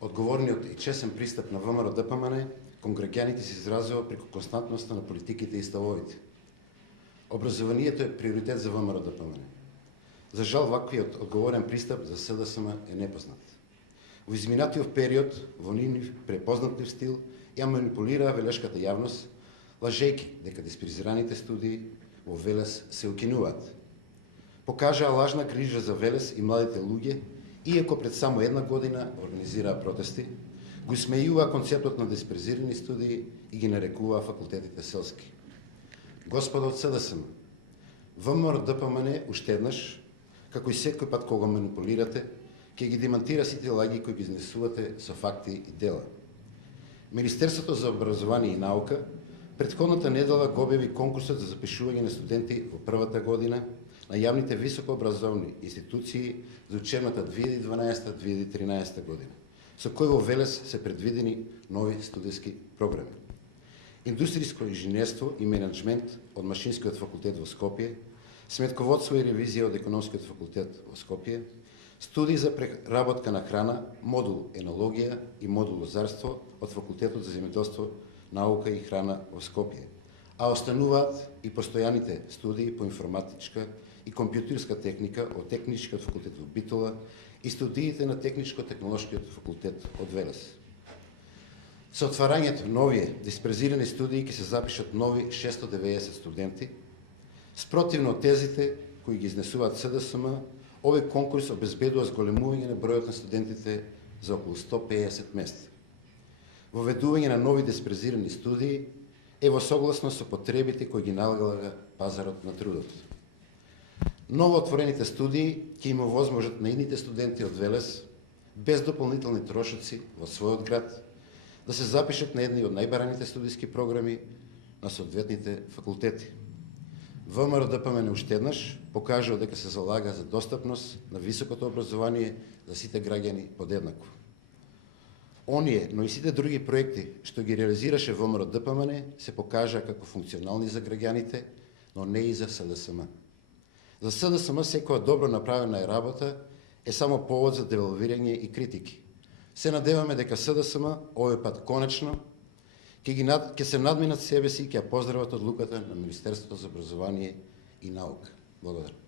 Одговорниот и чесен пристап на ВМРО ДПМН кон граѓаните се изразува преку константноста на политиките и ставовите. Образованието е приоритет за ВМРО ДПМН. За жал, ваквиот одговорен пристап за СДСМ е непознат. Во изминатиот период, во нив препознатлив стил, ја манипулираа велешката јавност, лажејки дека диспрезираните студии во Велес се укинуваат. Покажаа лажна грижа за Велес и младите луѓе, иако пред само една година организираа протести, го смејуваа концептот на диспрезирани студии и ги нарекуваа факултетите селски. Господа од СДСМ, ВМРО ДПМН уште еднаш, како и секој пат кога манипулирате, ќе ги демантира сите лаги кои ги изнесувате со факти и дела. Министерството за образование и наука претходната недела го објави конкурсот за запишување на студенти во првата година на јавните високообразовни институции за учебната 2012-2013 година, со кој во Велес се предвидени нови студентски програми. Индустријско инженерство и менеджмент од Машинскиот факултет во Скопје, сметководство и ревизија од Економскиот факултет во Скопје, студии за преработка на храна, модул енологија и модул лозарство од Факултетот за земјоделство, наука и храна во Скопје, а остануваат и постојаните студии по информатичка и компјутерска техника од Техничкиот факултет во Битола и студиите на Техничко-технолошкиот факултет од Велес. Со отварањето нови диспрезирани студии ќе се запишат нови 690 студенти. Спротивно од тезите кои ги изнесуваат СДСМ, овој конкурс обезбедува зголемување на бројот на студентите за околу 150 места. Воведување на нови диспрезирани студии е во согласно со потребите кои ги налага пазарот на трудот. Ново отворените студии ќе има возможност на идните студенти од Велес, без дополнителни трошоци во својот град, да се запишат на едни од најбараните студиски програми на соодветните факултети. ВМРО ДПМН уште еднаш покажува дека се залага за достапност на високото образование за сите граѓани подеднакво. Оние, но и сите други проекти што ги реализираше ВМРО ДПМН се покажаа како функционални за граѓаните, но не и за СДСМ. За СДСМ секоја добро направена работа е само повод за девалвирање и критики. Се надеваме дека СДСМ овој пат конечно ќе се надминат себе си и ќе ја поздрават одлуката на Министерството за образование и наука. Благодарам.